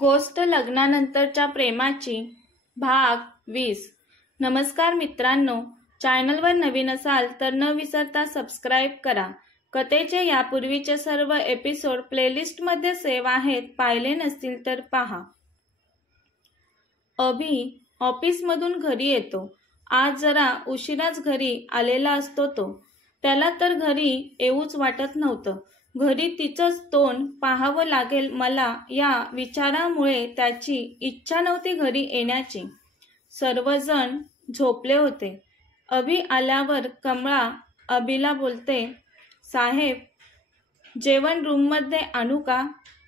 गोष्ट लग्नानंतरच्या प्रेमाची भाग 20। नमस्कार मित्रांनो, चॅनलवर नवीन असाल तर न विसरता सबस्क्राईब करा। कथेचे यापूर्वीचे सर्व एपिसोड प्लेलिस्टमध्ये सेव्ह आहेत, पाहिले नसतील तर पहा। अभि ऑफिसमधून घरी येतो। आज जरा उशिराच घरी आलेला असतो तो। त्याला तर घरी येऊच वाटत नव्हतं। घरी तिचंच तोंड पाहावं लागेल मला या विचारामुळे त्याची इच्छा नव्हती घरी येण्याची। सर्वजण झोपले होते। अभि आल्यावर कमळा अभिला बोलते, साहेब जेवण रूममध्ये आणू का?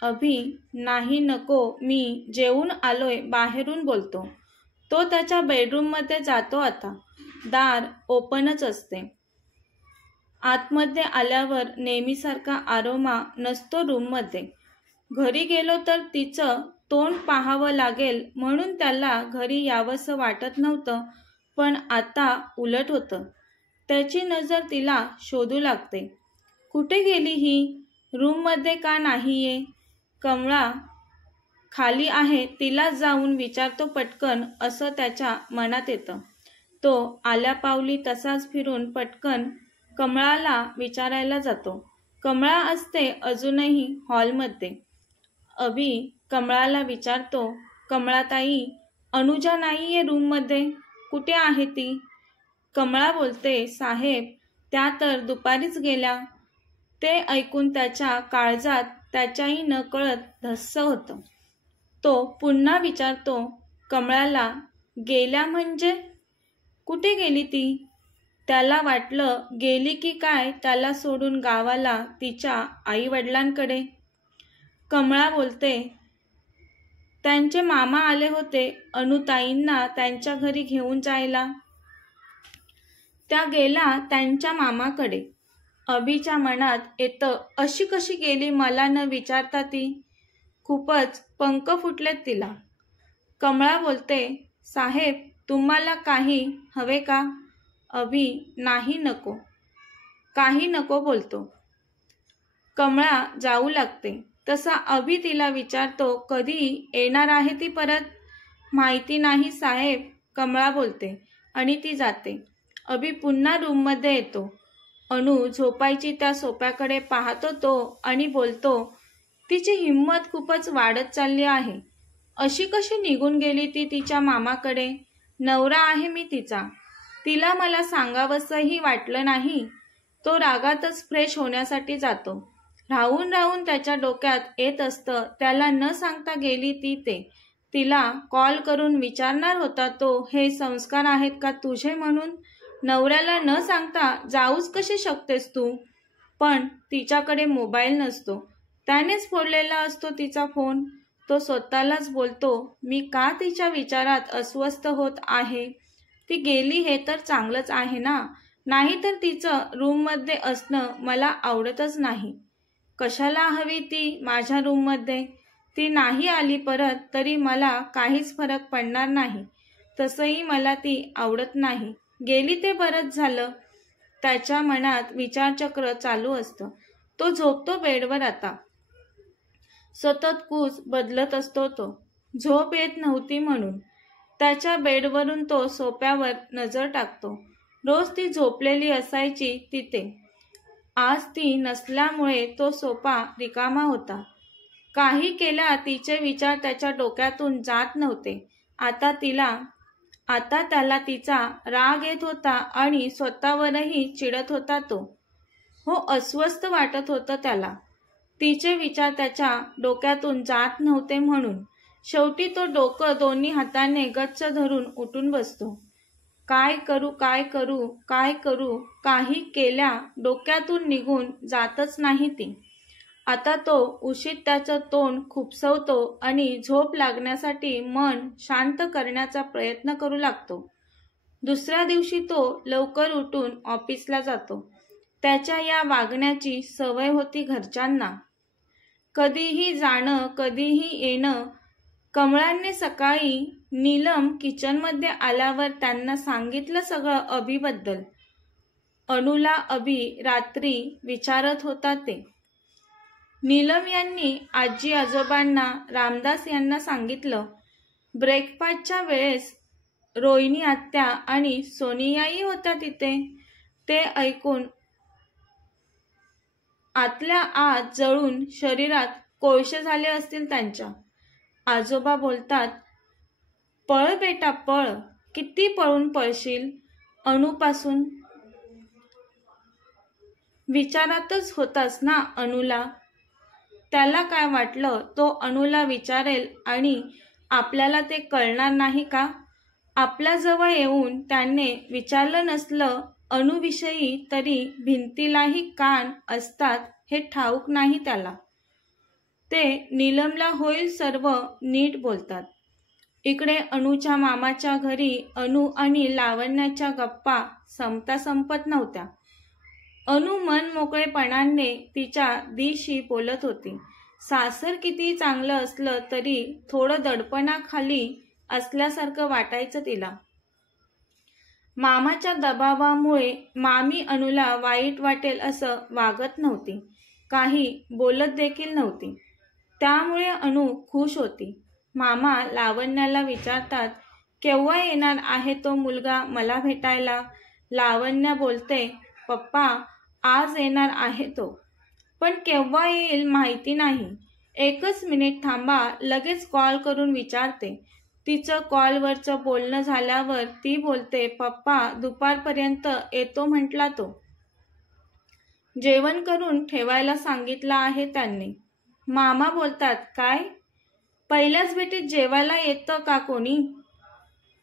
अभि, नाही नको, मी जेवून आलोय बाहेरून बोलतो। तो त्याच्या बेडरूममध्ये जातो। आता दार ओपनच असते। आतमध्ये आल्यावर नेहमीसारखा आरोमा नसतो रूममध्ये। घरी गेलो तर तिचं तोंड पाहावं लागेल म्हणून त्याला घरी यावंसं वाटत नव्हतं, पण आता उलट होतं। त्याची नजर तिला शोधू लागते। कुठे गेली ही? रूममध्ये का नाहीये? कमळा खाली आहे, तिला जाऊन विचारतो पटकन असं त्याच्या मनात येतं। तो आल्यापावली तसाच फिरून पटकन कमळाला विचारायला जातो। कमळा असते अजूनही हॉलमध्ये। अभि कमळाला विचारतो, कमळाताई, अनुजा नाहीये रूममध्ये, कुठे आहे ती? कमळा बोलते, साहेब त्या तर दुपारीच गेल्या। ते ऐकून त्याच्या काळजात त्याच्याही नकळत धस्स होतं। तो पुन्हा विचारतो कमळाला, गेल्या म्हणजे? कुठे गेली ती? त्याला वाटलं गेली की काय त्याला सोडून गावाला तिच्या आई वडिलांकडे। कमळा बोलते, त्यांचे मामा आले होते अनुताईंना त्यांच्या घरी घेऊन जायला। त्या गेला त्यांच्या मामाकडे। अभिच्या मनात येतं, अशी कशी गेली मला न विचारता ती? खूपच पंख फुटलेत तिला। कमळा बोलते, साहेब तुम्हाला काही हवे का? अभि, नाही नको, काही नको बोलतो। कमळा जाऊ लागते तसा अभि तिला विचारतो, कधी येणार आहे ती परत? माहिती नाही साहेब, कमळा बोलते आणि ती जाते। अभि पुन्हा रूममध्ये येतो। अनु झोपायची त्या सोफ्याकडे पाहतो तो आणि बोलतो, तिची हिंमत खूपच वाढत चालली आहे। अशी कशी निघून गेली ती तिच्या मामाकडे? नवरा आहे मी तिचा, तिला मला सांगावंसंही वाटलं नाही। तो रागातच फ्रेश होण्यासाठी जातो। राहून राहून त्याच्या डोक्यात येत असतं, त्याला न सांगता गेली ती ते। तिला कॉल करून विचारणार होता तो, हे संस्कार आहेत का तुझे म्हणून? नवऱ्याला न सांगता जाऊच कशी शकतेस तू? पण तिच्याकडे मोबाईल नसतो, त्यानेच फोडलेला असतो तिचा फोन। तो स्वतःलाच बोलतो, मी का तिच्या विचारात अस्वस्थ होत आहे? ती गेली हे तर चांगलंच आहे ना, नाहीतर तिचं रूममध्ये असणं मला आवडतच नाही। कशाला हवी ती माझ्या रूममध्ये? ती नाही आली परत तरी मला काहीच फरक पडणार नाही। तसंही मला ती आवडत नाही, गेली ते बरंच झालं। त्याच्या मनात विचारचक्र चालू असतं। तो झोपतो बेडवर। आता सतत कूच बदलत असतो तो, झोप येत नव्हती म्हणून। त्याच्या बेडवरून तो सोफ्यावर नजर टाकतो। रोज ती झोपलेली असायची तिथे, आज ती नसल्यामुळे तो सोफा रिकामा होता। काही केल्या तिचे विचार त्याच्या डोक्यातून जात नव्हते। आता त्याला तिचा राग येत होता आणि स्वतःवरही चिडत होता तो। हो, अस्वस्थ वाटत होतं त्याला। तिचे विचार त्याच्या डोक्यातून जात नव्हते म्हणून। शेवटी तो डोकं दोन्ही हाताने गच्च धरून उठून बसतो। काय करू काय करू काय करू, काही केल्या डोक्यातून निघून जातच नाही ती। आता तो उशीत त्याचं तोंड खुपसवतो आणि झोप लागण्यासाठी मन शांत करण्याचा प्रयत्न करू लागतो। दुसऱ्या दिवशी तो लवकर उठून ऑफिसला जातो। त्याच्या या वागण्याची सवय होती घरच्यांना, कधीही जाणं कधीही येणं। कमळाने सकाळी नीलम किचनमध्ये आल्यावर त्यांना सांगितलं सगळं अभिबद्दल। अनुला अभि रात्री विचारत होता ते, नीलम यांनी आजी आजोबांना रामदास यांना सांगितलं. ब्रेकफास्टच्या वेळेस रोहिणी आत्या आणि सोनियाही होत्या तिथे. ते ऐकून आतल्या आत जळून शरीरात कोळसे झाले असतील त्यांच्या. आजोबा बोलतात, पळ बेटा पळ, किती पळून पळशील अणूपासून. विचारातच होतास ना अणूला. त्याला काय वाटलं तो अणूला विचारेल आणि आपल्याला ते कळणार नाही का. आपल्याजवळ येऊन त्याने विचारलं नसलं अणूविषयी तरी भिंतीलाही कान असतात हे ठाऊक नाही त्याला. ते नीलमला होईल सर्व नीट बोलतात. इकडे अणूच्या मामाच्या घरी अणू आणि लावण्याच्या गप्पा संपता संपत नव्हत्या. अणू मन मोकळेपणाने तिच्या दीशी बोलत होती. सासर किती चांगलं असलं तरी थोडं दडपणाखाली असल्यासारखं वाटायचं तिला. मामाच्या दबावामुळे मामी अणूला वाईट वाटेल असं वागत नव्हती, काही बोलत देखील नव्हती. त्यामुळे अणू खुश होती. मामा लावण्याला विचारतात, केव्हा येणार आहे तो मुलगा मला भेटायला. लावण्या बोलते, पप्पा आज येणार आहे तो, पण केव्हा येईल माहिती नाही. 1 मिनिट थांबा, लगेच कॉल करून विचारते. तिचं कॉलवरचं बोलणं झाल्यावर ती बोलते, पप्पा दुपारपर्यंत येतो म्हटला तो. जेवण करून ठेवायला सांगितलं आहे त्यांनी. मामा बोलतात, काय पहिल्याच भेटीत जेवायला येतं का कोणी.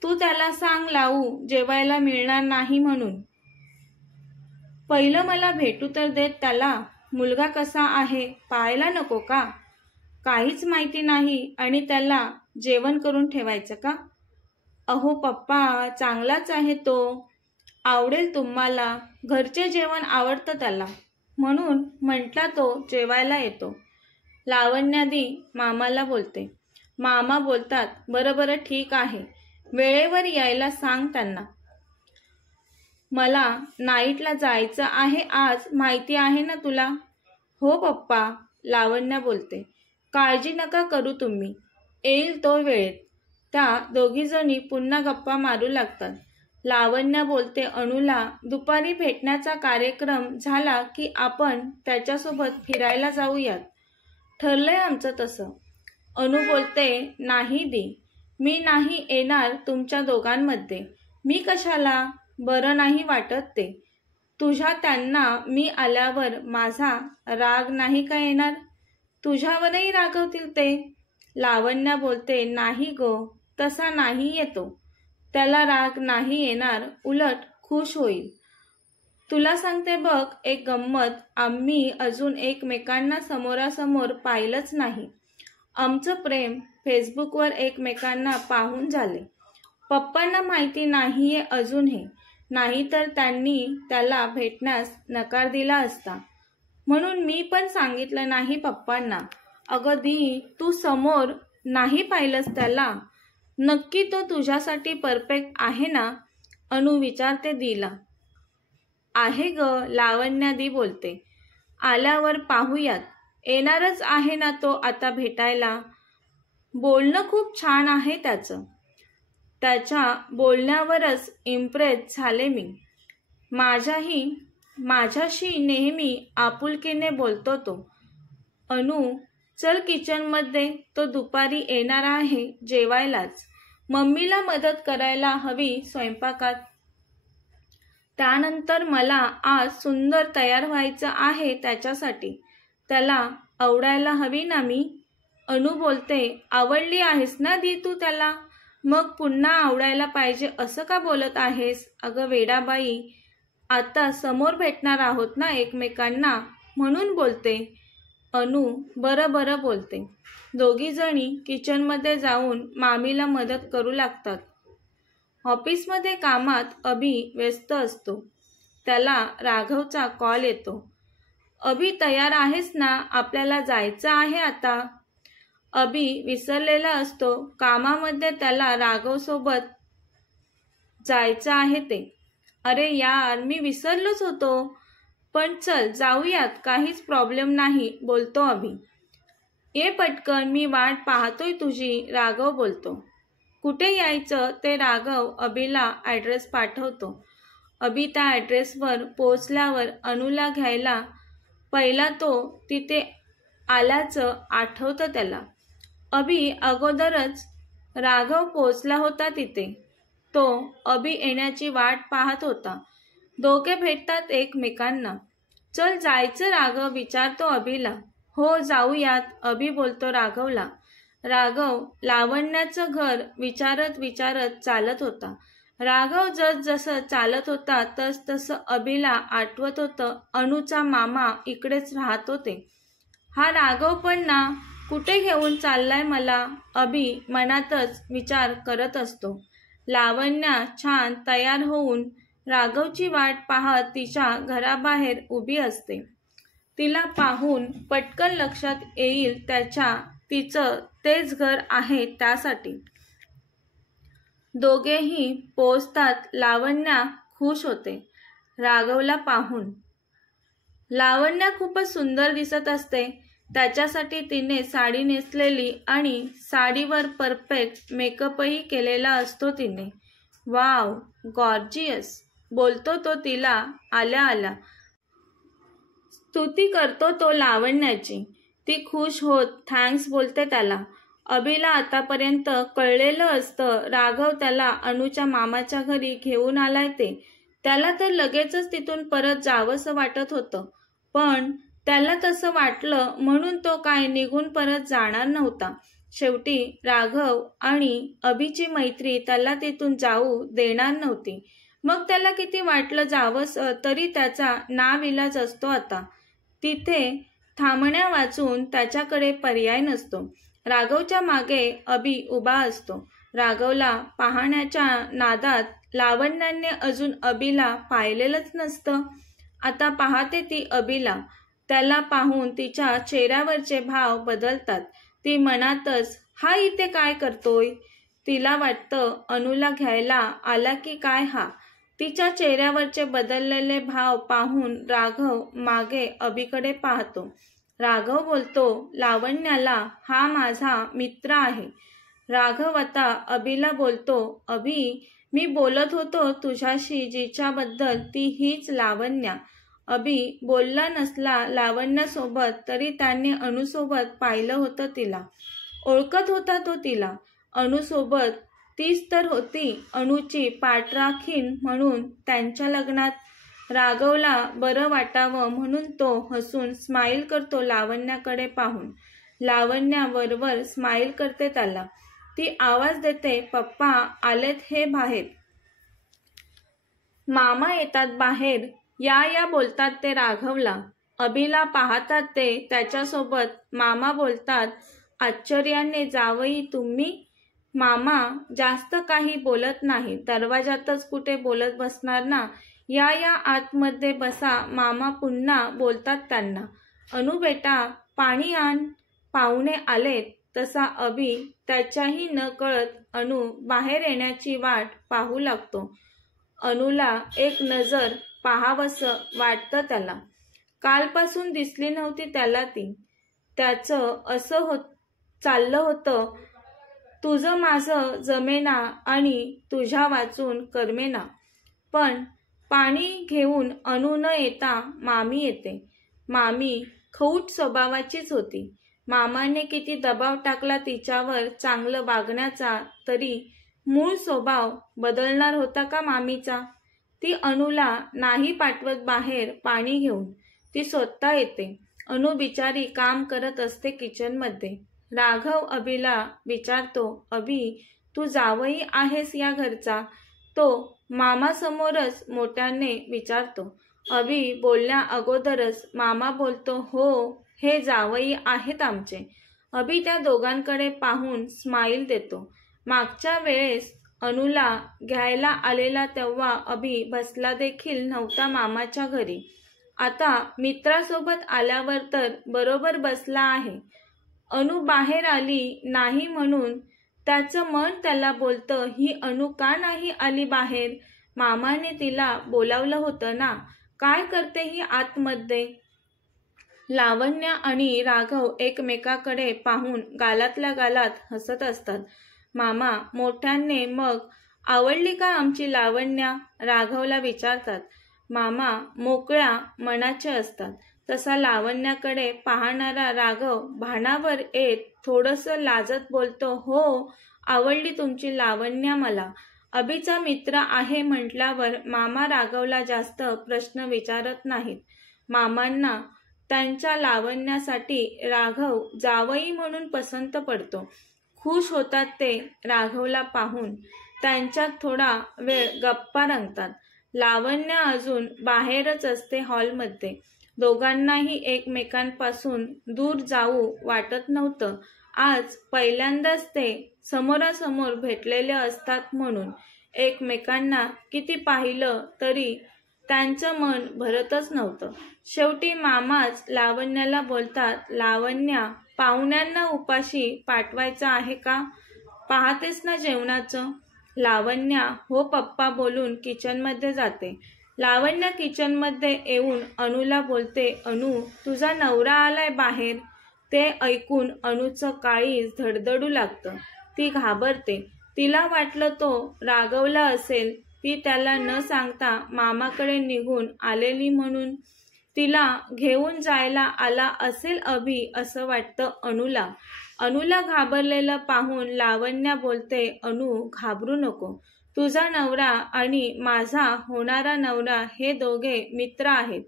तू त्याला सांग लावू जेवायला मिळणार नाही म्हणून. पहिलं मला भेटू तर देत त्याला. मुलगा कसा आहे पाहायला नको का. काहीच माहिती नाही आणि त्याला जेवण करून ठेवायचं का. अहो पप्पा चांगलाच आहे तो, आवडेल तुम्हाला. घरचे जेवण आवडतं त्याला म्हणून म्हटला तो जेवायला येतो. लावण्यादी मामाला बोलते. मामा बोलतात, बरं बरं ठीक आहे, वेळेवर यायला सांग त्यांना. मला नाईटला जायचं आहे आज, माहिती आहे ना तुला. हो पप्पा, लावण्या बोलते. काळजी नका करू तुम्ही, येईल तो वेळेत. त्या दोघीजणी पुन्हा गप्पा मारू लागतात. लावण्या बोलते अणूला, दुपारी भेटण्याचा कार्यक्रम झाला की आपण त्याच्यासोबत फिरायला जाऊयात. ठरलंय आमचं तसं. अणू बोलते, नाही दी, मी नाही येणार तुमच्या दोघांमध्ये. मी कशाला, बरं नाही वाटत ते. तुझ्या त्यांना मी आल्यावर माझा राग नाही का येणार. तुझ्यावरही रागवतील ते. लावण्या बोलते, नाही गो, तसा नाही येतो. त्याला राग नाही येणार, उलट खुश होईल. तुला सांगते बघ एक गंमत, आम्ही अजून एकमेकांना समोरासमोर पाहिलंच नाही. आमचं प्रेम फेसबुकवर एकमेकांना पाहून झाले. पप्पांना माहिती नाहीये अजून हे, नाहीतर त्यांनी त्याला भेटण्यास नकार दिला असता. म्हणून मी पण सांगितलं नाही पप्पांना. अगं दी, तू समोर नाही पाहिलंस त्याला. नक्की तो तुझ्यासाठी परफेक्ट आहे ना. अणू विचारते दीला. आहे ग, लावण्या दी बोलते. आल्यावर पाहूयात. येणारच आहे ना तो आता भेटायला. बोलणं खूप छान आहे त्याचं. त्याच्या बोलण्यावरच इम्प्रेस झाले मी. माझ्याशी नेहमी आपुलकीने बोलतो तो. अणू चल किचनमध्ये, तो दुपारी येणार आहे जेवायलाच. मम्मीला मदत करायला हवी स्वयंपाकात. त्यानंतर मला आज सुंदर तयार व्हायचं आहे त्याच्यासाठी. त्याला आवडायला हवी ना मी. अणू बोलते, आवडली आहेस ना दी तू त्याला, मग पुन्हा आवडायला पाहिजे असं का बोलत आहेस. अगं वेडाबाई, आता समोर भेटणार आहोत ना एकमेकांना म्हणून बोलते. अणू बरं बरं बोलते. दोघीजणी किचनमध्ये जाऊन मामीला मदत करू लागतात. ऑफिसमध्ये कामात अभि व्यस्त असतो. त्याला राघवचा कॉल येतो. अभि तयार आहेस ना, आपल्याला जायचं आहे आता. अभि विसरलेला असतो कामामध्ये, त्याला राघवसोबत जायचं आहे ते. अरे यार, मी विसरलोच होतो. पण चल जाऊयात, काहीच प्रॉब्लेम नाही, बोलतो अभि. ये पटकन, मी वाट पाहतोय तुझी, राघव बोलतो. कुठे यायचं ते राघव अभिला ॲड्रेस पाठवतो. अभि त्या ॲड्रेसवर पोचल्यावर अनुला घ्यायला पहिला तो तिथे आल्याचं आठवतं त्याला. अभि अगोदरच राघव पोचला होता तिथे. तो अभि येण्याची वाट पाहत होता. दोघे भेटतात एकमेकांना. चल जायचं राघव, विचारतो अभिला. हो जाऊयात, अभि बोलतो राघवला. राघव लावण्याचं घर विचारत विचारत चालत होता. राघव जसं चालत होता तसं अभिला आठवत होतं अनुचा मामा इकडेच राहत होते. हा राघव पण ना, कुठे घेऊन चाललाय मला, अभि मनातच विचार करत असतो. लावण्या छान तयार होऊन राघवची वाट पाहत तिच्या घराबाहेर उभी असते. तिला पाहून पटकन लक्षात येईल तिचं तेच घर आहे त्यासाठी. दोघेही पोचतात. लावण्या खुश होते राघवला पाहून. लावण्या खूपच सुंदर दिसत असते. त्याच्यासाठी तिने साडी नेसलेली आणि साडीवर परफेक्ट मेकअपही केलेला असतो तिने. वाव, गॉर्जियस, बोलतो तो तिला आल्या आल्या. स्तुती करतो तो लावण्याची. ती खुश होत थँक्स बोलते त्याला. अभिला आतापर्यंत कळलेलं असतं राघव त्याला अनुच्या मामाच्या घरी घेऊन आलाय ते. त्याला तर लगेचच तिथून परत जावंसं वाटत होतं. पण त्याला तसं वाटलं म्हणून तो काय निघून परत जाणार नव्हता. शेवटी राघव आणि अभिची मैत्री त्याला तिथून जाऊ देणार नव्हती. मग त्याला किती वाटलं जावंसं तरी त्याचा नाविलाज असतो आता. तिथे थांबण्या वाचून त्याच्याकडे पर्याय नसतो. राघवच्या मागे अभि उभा असतो. राघवला पाहण्याच्या नादात लावण्याने अजून अभिला पाहिलेलंच नसतं. आता पाहते ती अभिला. त्याला पाहून तिच्या चेहऱ्यावरचे भाव बदलतात. ती मनातच हा इथे काय करतोय. तिला वाटतं अनुला घ्यायला आला की काय हा. तिच्या चेहऱ्यावरचे बदललेले भाव पाहून राघव मागे अभिकडे पाहतो. राघव बोलतो लावण्याला, हा माझा मित्र आहे. राघव आता अभिला बोलतो, अभि, मी बोलत होतो तुझ्याशी जिच्याबद्दल ती हीच लावण्या. अभि बोलला नसला लावण्यासोबत तरी त्याने अनुसोबत पाहिलं होतं तिला. ओळखत होता तो तिला. अनुसोबत तीच तर होती अनुची पाठराखीण म्हणून त्यांच्या लग्नात. राघवला बरं वाटावं म्हणून तो हसून स्माईल करतो लावण्याकडे पाहून. लावण्या वरवर स्माईल करते त्याला. ती आवाज देते, पप्पा आलेत हे बाहेर. मामा येतात बाहेर, या बोलतात ते राघवला. अभिला पाहतात ते त्याच्यासोबत. मामा बोलतात, आश्चर्याने जावई तुम्ही. मामा जास्त काही बोलत नाही. दरवाजातच कुठे बोलत बसणार ना. या आतमध्ये बसा. मामा पुन्हा बोलतात त्यांना, अनु बेटा पाणी आण, पाहुणे आलेत. तसा अभि त्याच्याही न कळत अनु बाहेर येण्याची वाट पाहू लागतो. अनुला एक नजर पाहावंसं वाटतं त्याला. कालपासून दिसली नव्हती त्याला ती. त्याचं असं चाललं होतं, तुझं माझं जमेना आणि तुझ्या वाचून करमेना. पण पाणी घेऊन अनु न येता मामी येते. मामी खऊट स्वभावाचीच होती. मामाने किती दबाव टाकला तिच्यावर चांगलं वागण्याचा तरी मूळ स्वभाव बदलणार होता का मामीचा. ती अनुला नाही पाठवत बाहेर पाणी घेऊन. ती स्वतः येते. अनु बिचारी काम करत असते किचनमध्ये. राघव अभिला विचारतो, अभि तू जावई आहेस या घरचा. तो मामासमोरच मोठ्याने विचारतो. अभि बोलण्या अगोदरच मामा बोलतो, हो हे जावई आहेत आमचे. अभि त्या दोघांकडे पाहून स्माईल देतो. मागच्या वेळेस अनुला घ्यायला आलेला तेव्हा अभि बसला देखील नव्हता मामाच्या घरी. आता मित्रासोबत आल्यावर तर बरोबर बसला आहे. अनु बाहेर आली नाही म्हणून त्याचं मन त्याला बोलतं, ही अनु का नाही आली बाहेर. मामाने तिला बोलावलं होतं ना. काय करते ही आतमध्ये? लावण्य आणि राघव एकमेकाकडे पाहून गालातल्या गालात हसत असतात. मामा मोठ्याने, मग आवडली का आमची लावण्या? राघवला विचारतात. मामा मोकळ्या मनाचे असतात. तसा लावण्याकडे पाहणारा राघव भानावर येत थोडंसं लाजत बोलतो, हो, आवडली तुमची लावण्या मला. अभिचा मित्र आहे म्हटल्यावर मामा राघवला जास्त प्रश्न विचारत नाहीत. मामांना त्यांच्या लावण्यासाठी राघव जावई म्हणून पसंत पडतो. खुश होतात ते राघवला पाहून. त्यांच्यात थोडा वेळ गप्पा रंगतात. लावण्य अजून बाहेरच असते हॉलमध्ये. दोघांनाही एकमेकांपासून दूर जाऊ वाटत नव्हतं. आज पहिल्यांदाच ते समोरासमोर भेटलेले असतात म्हणून एकमेकांना किती पाहिलं तरी त्यांचं मन भरतच नव्हतं. शेवटी मामाच लावण्याला बोलतात, लावण्या, पाहुण्यांना उपाशी पाठवायचं आहे का? पाहतेस ना जेवणाचं? लावण्या हो पप्पा बोलून किचनमध्ये जाते. लावण्य किचनमध्ये येऊन अनुला बोलते, अनु, तुझा नवरा आलाय बाहेर. ते ऐकून अनुचं काळीज धडधडू लागतं. ती घाबरते. तिला वाटलं तो राघवला असेल. ती त्याला न सांगता मामाकडे निघून आलेली म्हणून तिला घेऊन जायला आला असेल अभि, असं वाटतं अनुला. अनुला घाबरलेलं पाहून लावण्या बोलते, अनु, घाबरू नको. तुझा नवरा आणि माझा होणारा नवरा हे दोघे मित्र आहेत.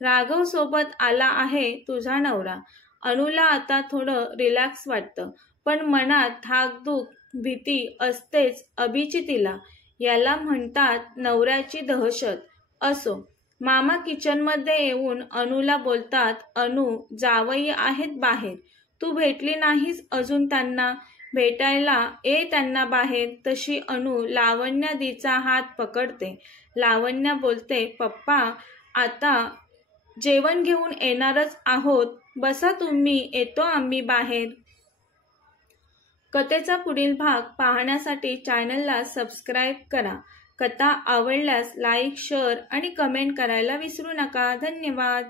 राघव सोबत आला आहे तुझा नवरा. अनुला आता थोडं रिलॅक्स वाटतं, पण मनात धाकधूक, भीती असतेच अभिची तिला. याला म्हणतात नवऱ्याची दहशत. असो. मामा किचनमध्ये येऊन अनुला बोलतात, अनु, जावई आहेत बाहेर. तू भेटली नाहीस अजून त्यांना. भेटायला ये त्यांना बाहेर. तशी अनु लावण्यादीचा हात पकडते. लावण्या बोलते, पप्पा, आता जेवण घेऊन येणारच आहोत. बसा तुम्ही, येतो आम्ही बाहेर. कथेचा पुढील भाग पाहण्यासाठी चॅनलला सबस्क्राईब करा. कथा आवडल्यास लाईक, शेअर आणि कमेंट करायला विसरू नका. धन्यवाद.